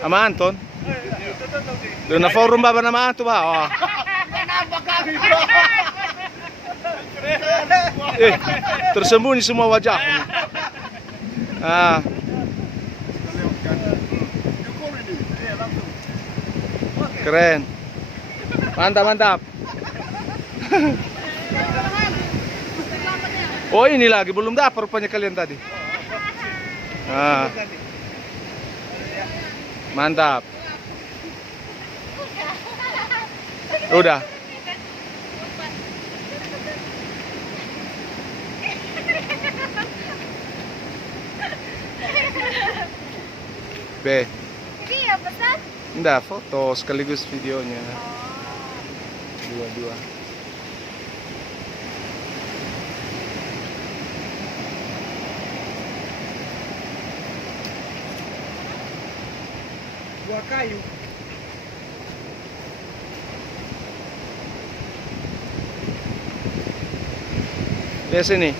Sama Anton? Doon na forum ba naman ito ba? Oh. Tersembunyi semua wajah. Ah. Keren. Mantap, mantap. Oh, ini lagi belum dapat rupanya kalian tadi. Ah. Mantap. Udah. B. Iya, pesan? Enggak, foto sekaligus videonya. Dua-dua. Buah kayu. Lihat sini.